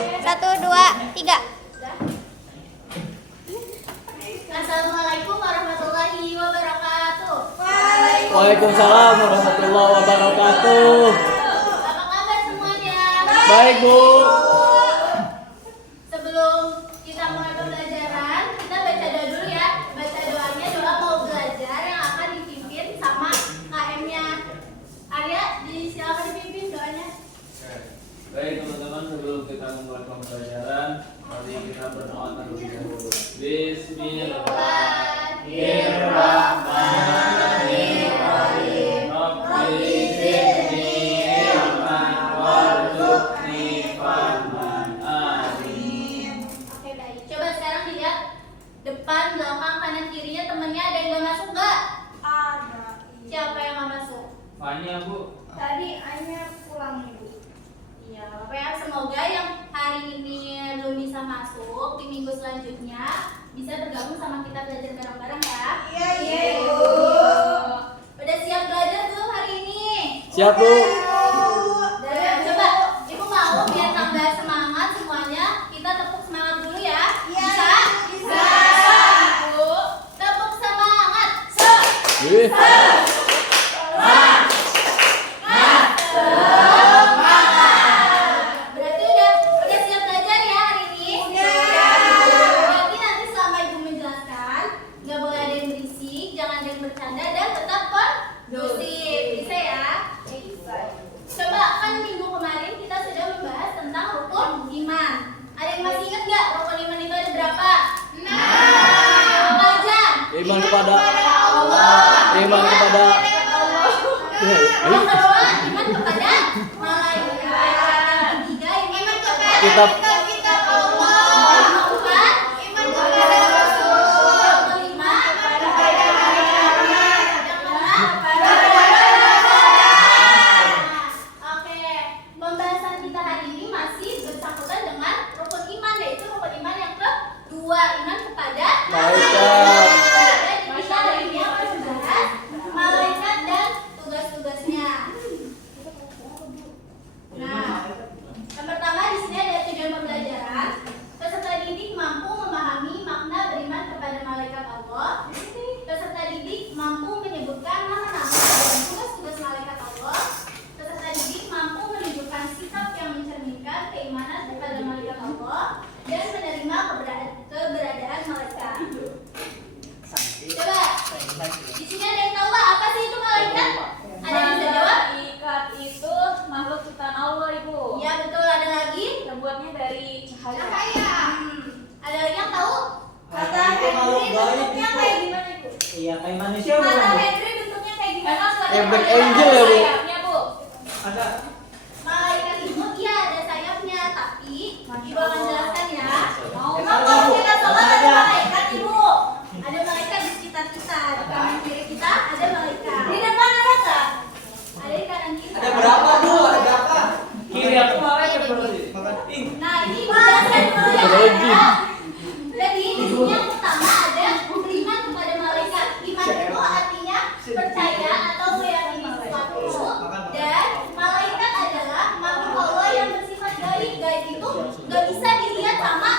1, 2, 3. Assalamualaikum warahmatullahi wabarakatuh. Waalaikumsalam warahmatullahi wabarakatuh. Apa kabar semuanya? Baik, Bu. Sebelum kita mulai pembelajaran, kita baca doa dulu ya. Baca doanya, doa mau belajar yang akan dipimpin sama KM-nya. Arya, silakan dipimpin doanya. Baik, teman-teman, sebelum kita memulai pembelajaran, mari kita berdoa terlebih dahulu. Bismillahirrahmanirrahim. Rabbi zidni ilman warzuqni fahman. Amin. Oke, baik. Coba sekarang dilihat depan, belakang, kanan, kirinya temennya ada yang gak masuk gak? Ada. Siapa yang gak masuk? Fanya, Bu. Tadi Anya pulang Ibu. Iya, Bapak ya, semoga yang hari ini belum bisa masuk di minggu selanjutnya bisa bergabung sama kita belajar bareng-bareng ya. Iya Ibu. Udah siap belajar belum hari ini? Siap, Bu. Dan coba Ibu mau biar tambah semangat semuanya, kita tepuk semangat dulu ya. Iya, Bisa? bisa. Bu, tepuk semangat. Bisa. Berarti udah siap belajar ya hari ini? Berarti nanti selama Ibu menjelaskan, nggak boleh ada yang berisik, jangan ada yang bercanda, dan tetap kondusif. Bisa ya? Bisa. Coba kan minggu kemarin kita sudah membahas tentang rukun iman. Ada yang masih ingat nggak rukun iman itu ada berapa? 6. Apa aja? Iman kepada Allah. Iman kepada Yang kedua, iman kepada malaikat. Yang ketiga, iman kepada Kitab. kitab Allah. Yang keempat, iman kepada Rasul. Yang kelima, kepada kiamat. Yang keenam, Oke, pembahasan kita hari ini masih bersangkutan dengan rukun iman, yaitu rukun iman yang kedua, iman kepada Malaikat. Dan kita hari ini akan membahas malaikat dan tugas-tugasnya. Nah, yang pertama di sini ada tujuan pembelajaran. Peserta didik mampu memahami makna beriman kepada malaikat Allah. Peserta didik mampu menyebutkan nama-nama dan tugas-tugas malaikat Allah. Peserta didik mampu menunjukkan sikap yang mencerminkan keimanan kepada malaikat Allah dan menerima keberadaan malaikat. Coba, di sini ada yang tahu nggak apa sih itu malaikat? Ada yang bisa jawab? Malaikat itu makhluk ciptaan Allah Ibu. Iya betul. Ada lagi? Terbuatnya dari cahaya. Ada lagi yang tahu? Kata Henry bentuknya kayak gimana Ibu? Iya, kayak manusia Kata bukan? Henry bentuknya kayak gimana? Black Angel ya, Bu? Sayapnya Bu. Ada. Malaikat itu iya ada sayapnya, tapi Ibu akan jelaskan ya. Mau Memang kalau kita sholat ada malaikat Ibu. Ada malaikat di sekitar kita, di kanan kiri kita ada malaikat. Di depan ada nggak? Ada di kanan kita. Ada berapa, Bu? Ada berapa? Kiri aku malaikat berarti. Nah ini Ibu jelaskan dulu ya. Lagi. Jadi di sini yang pertama ada beriman kepada malaikat. Iman itu artinya percaya atau meyakini sesuatu. Dan malaikat adalah makhluk Allah yang bersifat gaib. Gaib itu nggak bisa dilihat sama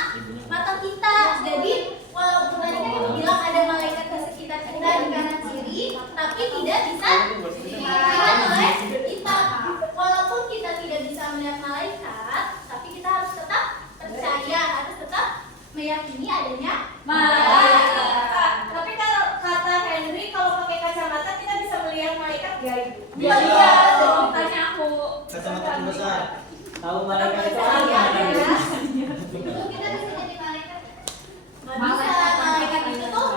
mata kita. Jadi walaupun tadi kan Ibu bilang ada malaikat di sekitar kita di kanan kiri, tapi tidak bisa dilihat oleh kita. Walaupun kita tidak bisa melihat malaikat, tapi kita harus tetap percaya, harus tetap meyakini adanya malaikat. Tapi kalau kata Henry kalau pakai kacamata kita bisa melihat malaikat nggak Ibu? Bisa. Iya, jadi tanya aku. Kacamata besar. Tahu malaikat malaikat itu percaya apa? ya. Itu kita bisa jadi malaikat. Nggak bisa, malaikat itu tuh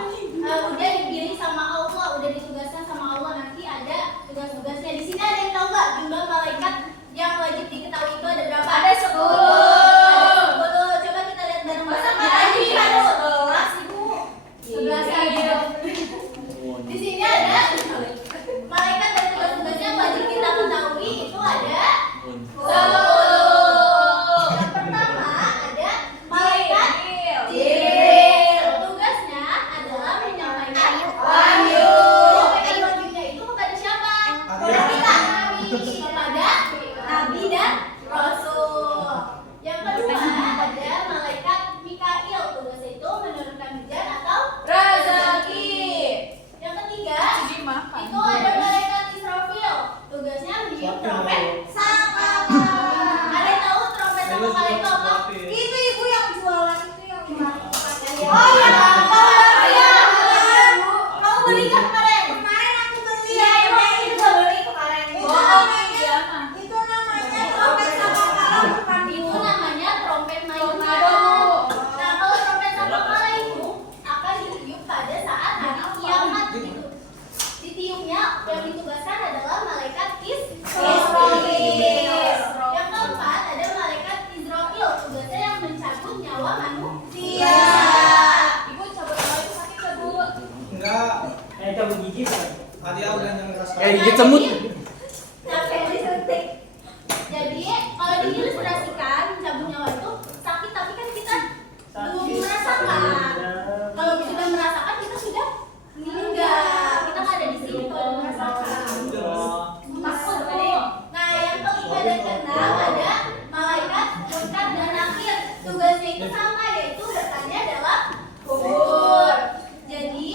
udah dipilih sama Allah, udah ditugaskan sama Allah, nanti ada tugas-tugasnya. Di sini ada yang tahu nggak jumlah malaikat yang wajib diketahui itu ada berapa? Ada 10. Ada 10. Coba kita lihat bareng-bareng. Masa ada Ini ada 11 Ibu. 11 aja. Di sini ada malaikat dan tugas-tugasnya wajib kita ketahui itu ada 10. Yang pertama sama kalian itu apa? Itu ibu yang jualan itu yang Oh iya, kamu beli kan kemarin? Kemarin aku beli. Iya, Emang itu itu beli kemarin. Itu namanya trompet sama kalau bukan Itu namanya trompet Maika. Tornado. Nah, kalau trompet sangkakala itu akan ditiup pada saat hari kiamat gitu. Ditiupnya yang ditugaskan adalah malaikat Israfil. Yang keempat ada malaikat Israfil, tugasnya yang mencabut nyawa manusia. Ibu cabut nyawa itu sakit nggak, Bu? Enggak. Cabut gigi kan? Nah, gigit semut. Capek disuntik. Jadi kalau diilustrasikan mencabut nyawa itu sakit, tapi kan kita belum merasakan. Kalau sudah merasakan kita sudah meninggal. Kita nggak ada di sini kalau belum merasakan. Maksud tadi. Nah, yang kelima dan keenam ada malaikat munkar dan nakir. Tugasnya itu sama, yaitu datanya adalah kubur. Jadi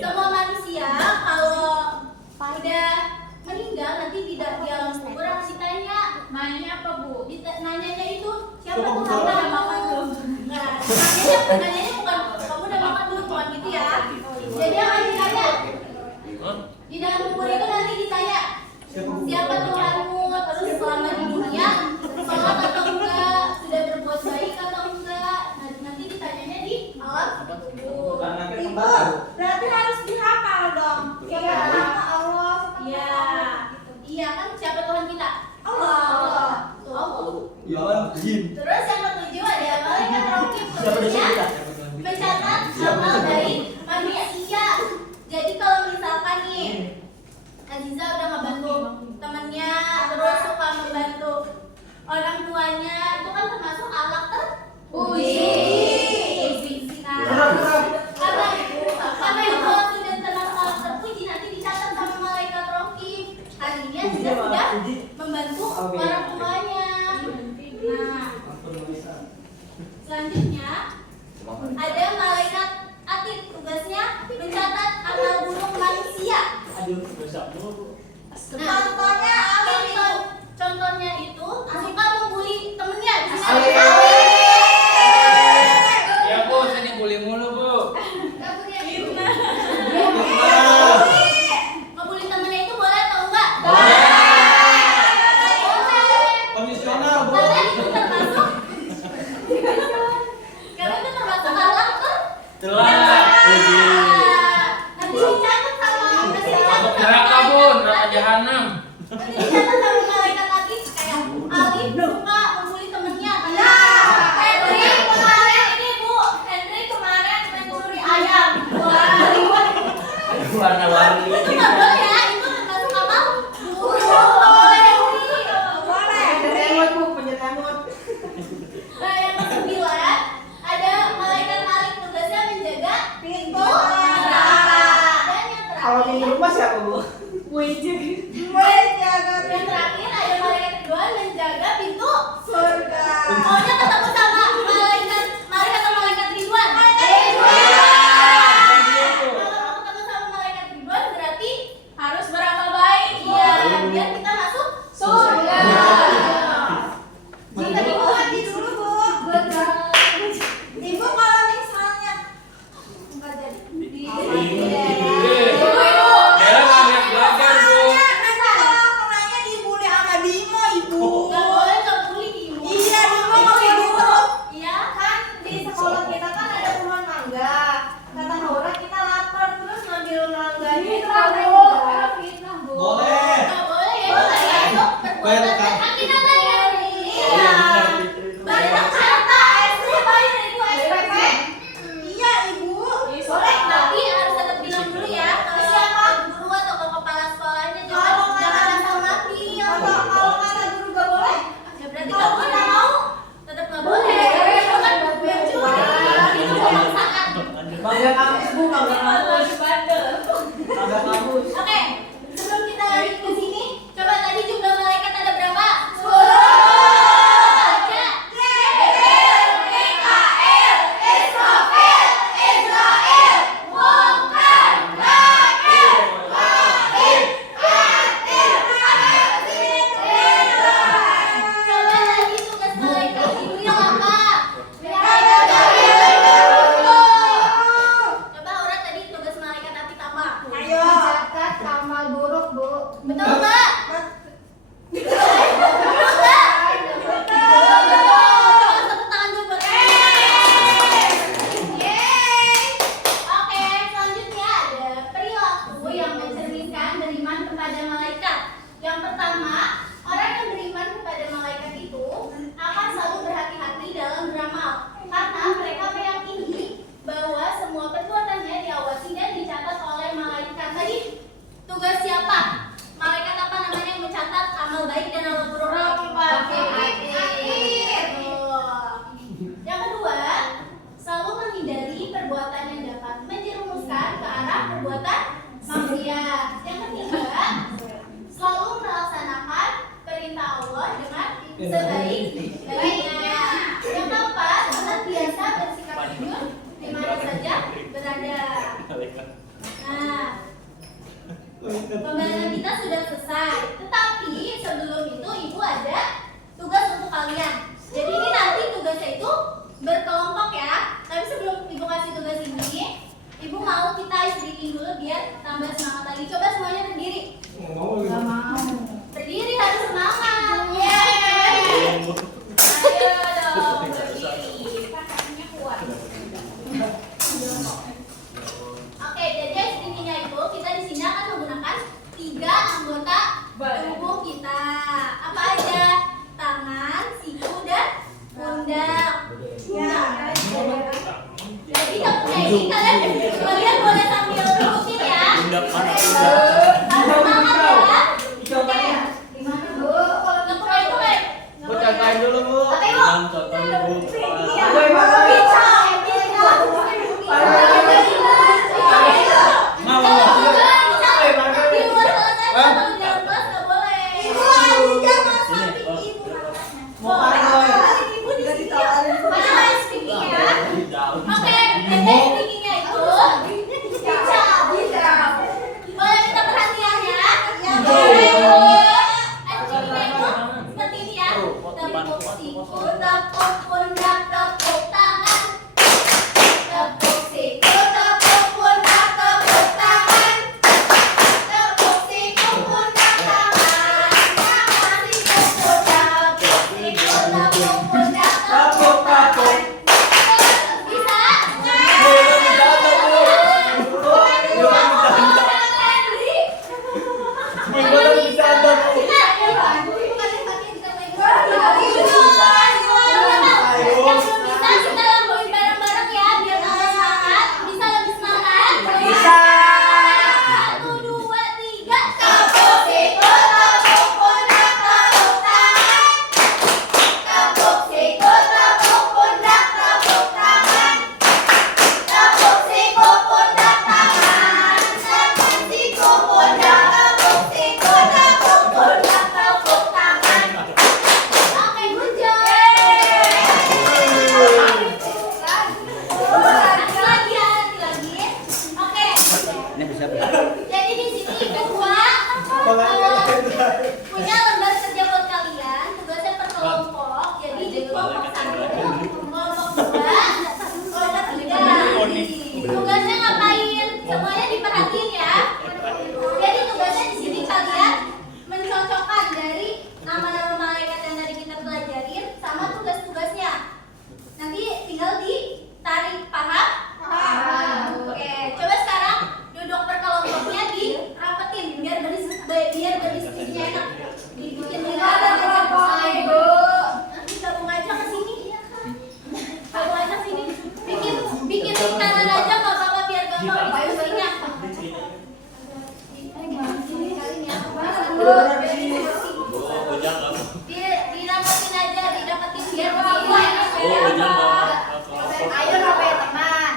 semua manusia kalau udah meninggal nanti tidak di alam kubur akan ditanya. Nanyanya apa, Bu? Nanyanya itu siapa tuh, kamu udah makan belum? Nah, nanyanya bukan kamu udah makan belum, bukan gitu ya. Jadi akan ditanya di dalam kubur itu nanti ditanya siapa Tuhanmu, terus selama di dunia sholat atau enggak, sudah berbuat baik atau enggak. Nah, nanti ditanyanya di alam kubur. Karena kita Ibu, kembar. berarti harus dihafal dong. Siapa Iya. nama Allah? Iya. Iya kan, siapa Tuhan kita? Allah. Tuh, Allah. Ya, jin. Terus yang ketujuh ada malaikat raqib, Siapa di sini kita? mencatat amal baik manusia. Jadi kalau misalkan nih Aziza udah ngebantu temennya, terus suka membantu orang tuanya, itu kan termasuk alat terpuji. Nah, karena itu sudah termasuk alat terpuji, nanti dicatat sama malaikat raqib. Artinya Aziza sudah membantu orang tuanya. Nah, selanjutnya ada malaikat atid, tugasnya mencatat amal buruk manusia. Aduh, dosa mulu. Nah, contohnya itu suka membuli temennya. Ya Bu, sini bully mulu Bu. Ngebully temennya itu boleh atau enggak? Kondisional, Bu. Karena itu termasuk karena Pembahasan kita sudah selesai. Tetapi sebelum itu ibu ada tugas untuk kalian. Jadi ini nanti tugasnya itu berkelompok ya. Tapi sebelum ibu kasih tugas ini, ibu mau kita ice breaking dulu biar tambah semangat lagi. Coba semuanya berdiri. Berdiri harus semangat. Yeay. Ayo dong berdiri. Kakinya kuat. Oke, jadi ice breaking-nya itu kita di sini akan menggunakan 3 anggota tubuh kita. Apa aja? Tangan, siku, dan pundak. Jadi ini kalian boleh sambil rutin ya. Harus semangat ya. Oke. Gimana Bu? Kalau itu Bu contohin dulu Bu. Contohin Bu. Jadi di sini kedua punya lembar kerja buat kalian. Tugasnya per kelompok. Jadi di kelompok 1, kelompok 2, kelompok 3. Tugasnya ngapain? Semuanya diperhatiin ya. Jadi tugasnya di sini kalian mencocokkan dari nama-nama malaikat yang tadi kita pelajarin sama tugas-tugasnya. Nanti tinggal ditarik, paham? Paham. Oke, coba sekarang duduk per kelompoknya dirapetin biar berdiskusinya enak. Dibikin lingkaran aja Ibu. Nanti gabung aja ke sini. Gabung aja ke sini. Bikin lingkaran aja nggak apa-apa biar gampang diskusinya. Dirapetin aja, dirapetin biar ayo rapetin teman.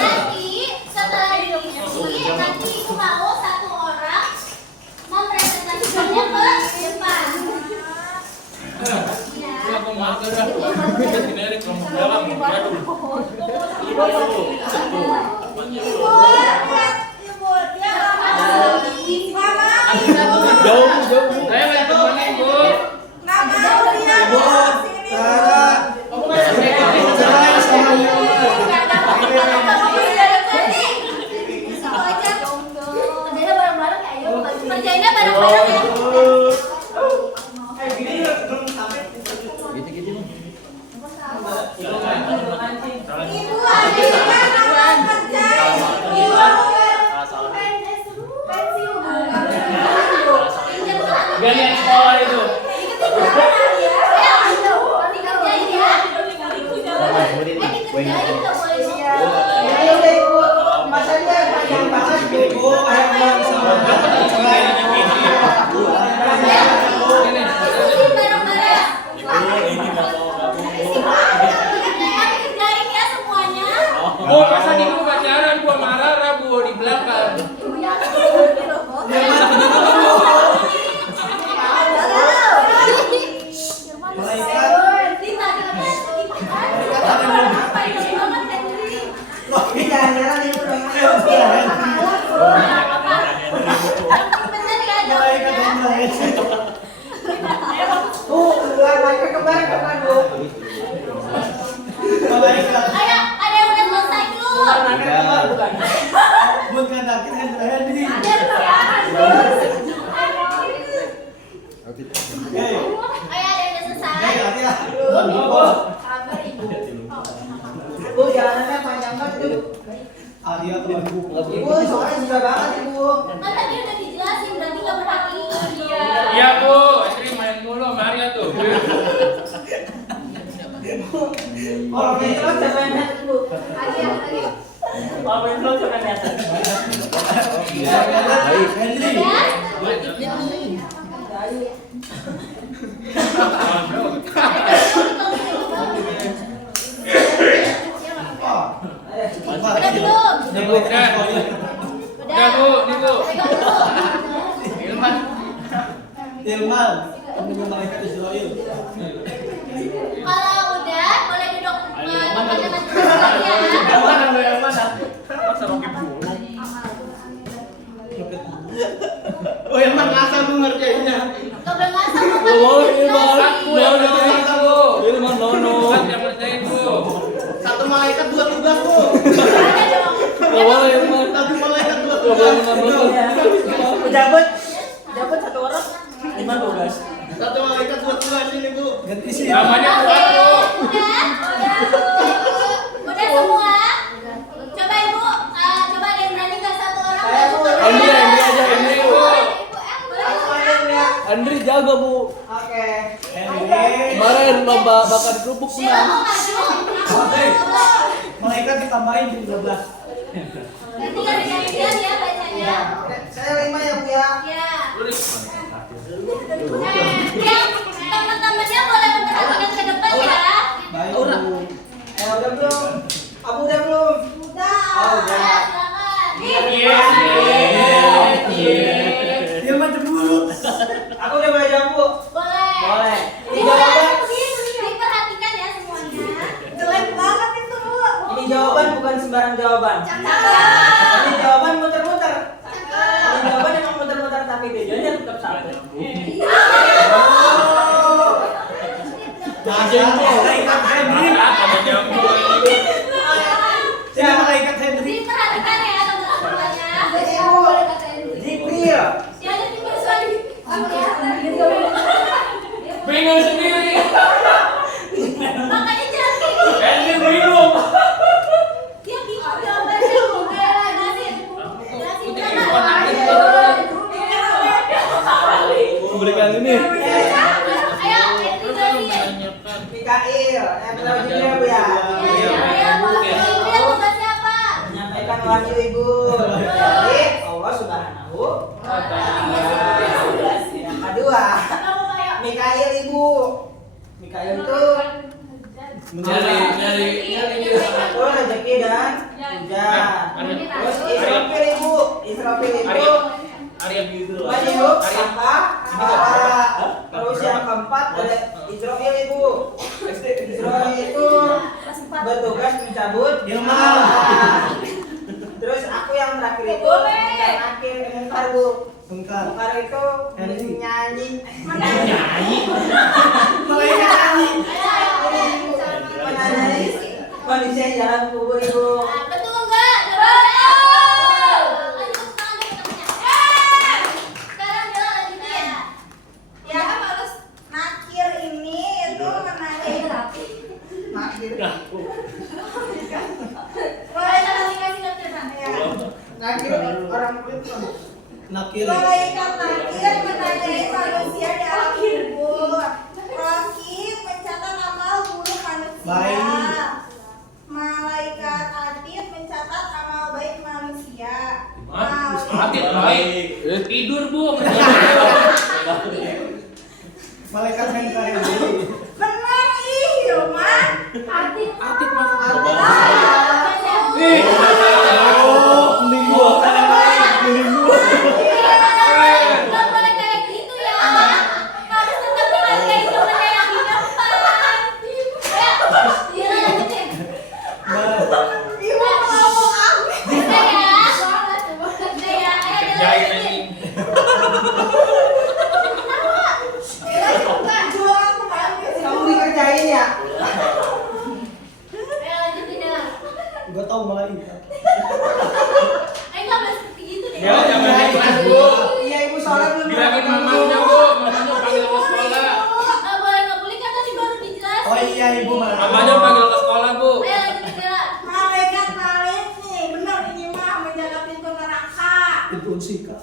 Nanti setelah diskusi, nanti ibu mau satu orang mempresentasikannya ke depan. Kerjainnya bareng-bareng ya. Ibu ada kerja. malaikat kembar Bu. Malaikat. Ayo, ada yang udah selesai belum? Malaikat kembar bukan? Bukan Nakir Henry. Ada Hei. Ayo, ada yang udah selesai? Hei, hati lah. Sabar ibu. Bu, jalanannya panjang banget Bu. Adia teman ibu. Ibu, soalnya susah banget Ibu. Kan tadi udah dijelasin, berarti nggak perhatiin. Iya Bu, Esri main mulu sama Arya tuh. Kalau main terus siapa yang lihat Bu? Lagi. Kalau main vlog siapa yang lihat? Henry. Udah belum? Udah Bu, nih Bu. Pegang dulu. Ilman. Tilman. Temennya malaikat Israel. Kalau udah, boleh duduk depan-depan lagi ya. Yang mana? Yang mana? Masa roket Bu? Oh, yang mana asal lu ngerjainnya? Gak boleh ngasal, Bu. Oh, Ilman. Aku yang ngerjain Bu. Ilman, no. Kan yang ngerjain Bu. Satu malaikat dua tugas Bu. Ada dong. Gak boleh Ilman. Satu malaikat dua tugas. Jabut satu orang. 12. Satu malaikat dua tugas ini Bu. Ganti sih. Namanya kuat Bu. Udah semua. Coba ibu, coba ada yang berani nggak satu orang? Saya, Bu. Andri aja, Andri. Ibu, Andri jaga Bu. Oke. Kemarin lomba bakar kerupuk Dia mau menang. maju. Malaikat ditambahin jadi 12. Nanti gantian ya bacanya. Saya 5 ya Bu ya. Ya. Lu nih. Yang teman-temannya boleh memperhatikan ke depan ya. Baik Bu. Udah belum? Abu udah belum? Udah. Oh, udah. Silakan. Dia macam dulu. Aku udah boleh jawab Bu. Boleh. Boleh. Ini Ini jawaban. diperhatikan ya semuanya. Jelek banget itu, Bu. Ini jawaban bukan sembarang jawaban. Ini jawaban muter-muter. Ini jawaban emang muter-muter tapi tujuannya tetap satu. Malaikat Henry. Ada jambu. Saya malaikat Henry. Diperhatikan ya teman-temannya. Jibril. Ya ada tiga sekali. Bingung sendiri. Makanya jangan kayak gitu. Henry bingung. Dia bingung jawabannya. Jelasin. Jelasin kenapa? Berikan ini. Ayo, jelasin. Mikail. Yang pertama Jibril Bu ya. Ya, Jibril tugasnya apa? Menyampaikan wahyu Ibu dari Allah Subhanahu wa Ta'ala. Yang kedua, Mikail Ibu. Mikail itu Nyari. itu rezeki dan hujan. Terus Israfil Ibu. Israfil Ibu Arya gitu. meniup sampah bala. Terus yang keempat ada Israfil Ibu. Israfil itu bertugas mencabut sampah. Terus aku yang terakhir itu yang akhir Mungkar Bu. Mungkar itu nyanyi. Malaikat nyanyi. Menanyai kondisi yang jalan kubur Ibu. Betul enggak? Jawabannya. Lanjut teman-temannya. Sekarang jalan lanjutin. Ya harus nakir ini itu menanyai Nakir. Boleh kasih ngerti-ngertian. Nakir orang kulit Bu. Nakir. malaikat nakir menanyai manusia di alam kubur. Rakib mencatat amal buruk manusia. Baik. Malaikat atid mencatat amal baik manusia. Hati baik. Tidur Bu. Malaikat Henry. Benar ih, Hilman. Atid. Atid masuk. Nih. Oh, mending gua. Mending gua. Nggak boleh kayak gitu ya. Harus tetap menghargai jawabannya yang di depan. Ayo, dia lanjutin. Ibu ngomong aku. Udah ya. Udah ya. Ayo dia Kerjain lanjutin. ini. Jual aku panggil. iya ibu mah. Mamanya panggil ke sekolah, Bu. Ayo lanjut Bella. Malaikat nih, benar ini mah menjaga pintu neraka. Itu unsika.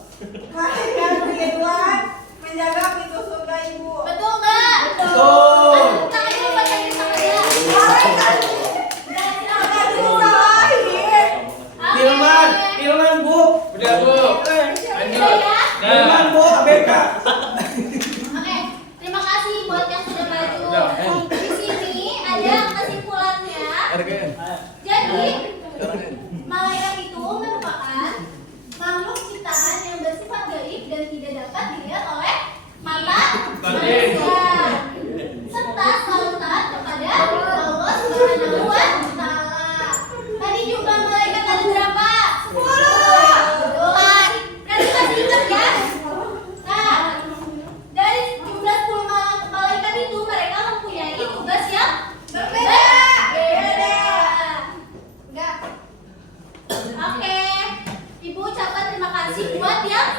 Malaikat Ridwan menjaga pintu surga ibu. Betul nggak? Betul. Tangannya lupa tadi sama dia. Malaikat Udah, jangan silakan. disalahin. Hilman, Hilman Bu. Udah, Bu. Udah Lanjut. ya. Hilman Bu, ABK. Oke, terima kasih buat yang sudah maju. Udah, Di sini ada kesimpulannya. Jadi, malaikat itu merupakan makhluk ciptaan yang bersifat gaib dan tidak dapat dilihat oleh mata manusia, serta selalu taat kepada Allah Subhanahu wa Ta'ala. Tadi jumlah malaikat ada berapa? 10. Kan masih ingat ya? Nah, dari jumlah 10 malaikat itu mereka mempunyai tugas yang berbeda. Enggak. Oke, Ibu ucapkan terima kasih buat yang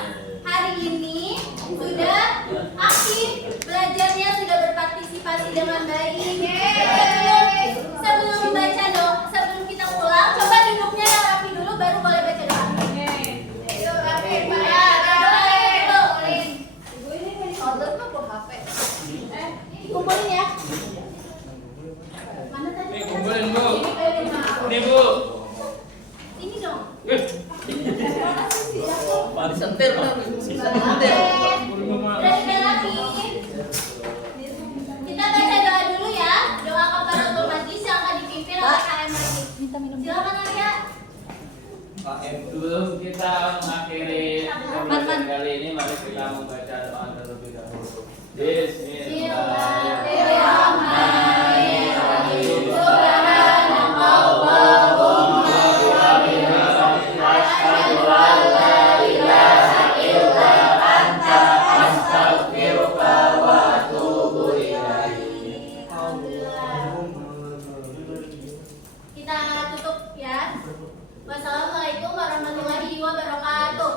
hari ini sudah aktif belajarnya, sudah berpartisipasi dengan baik. Sebelum membaca doa, sebelum kita pulang, coba duduknya yang rapi dulu, baru boleh baca doa. Ayo rapi, Ibu ini order kok bawa HP. Kumpulin ya. Mana tadi? Nih, kumpulin, Bu. Ini Nih, Bu. Ini dong. Sentir kan? Oke. Udah dibelakin. Kita baca doa dulu ya. Doa kafaratul majlis yang akan dipimpin oleh KM lagi. Silakan Arya. Sebelum kita mengakhiri pembelajaran kali ini, mari kita membaca doa terlebih dahulu. Bismillahirrahmanirrahim. Subhanallahumma bihamdika asyhadu an la ilaha illa anta astaghfiruka wa atubu ilaik. Kita tutup ya. Wassalamualaikum warahmatullahi wabarakatuh.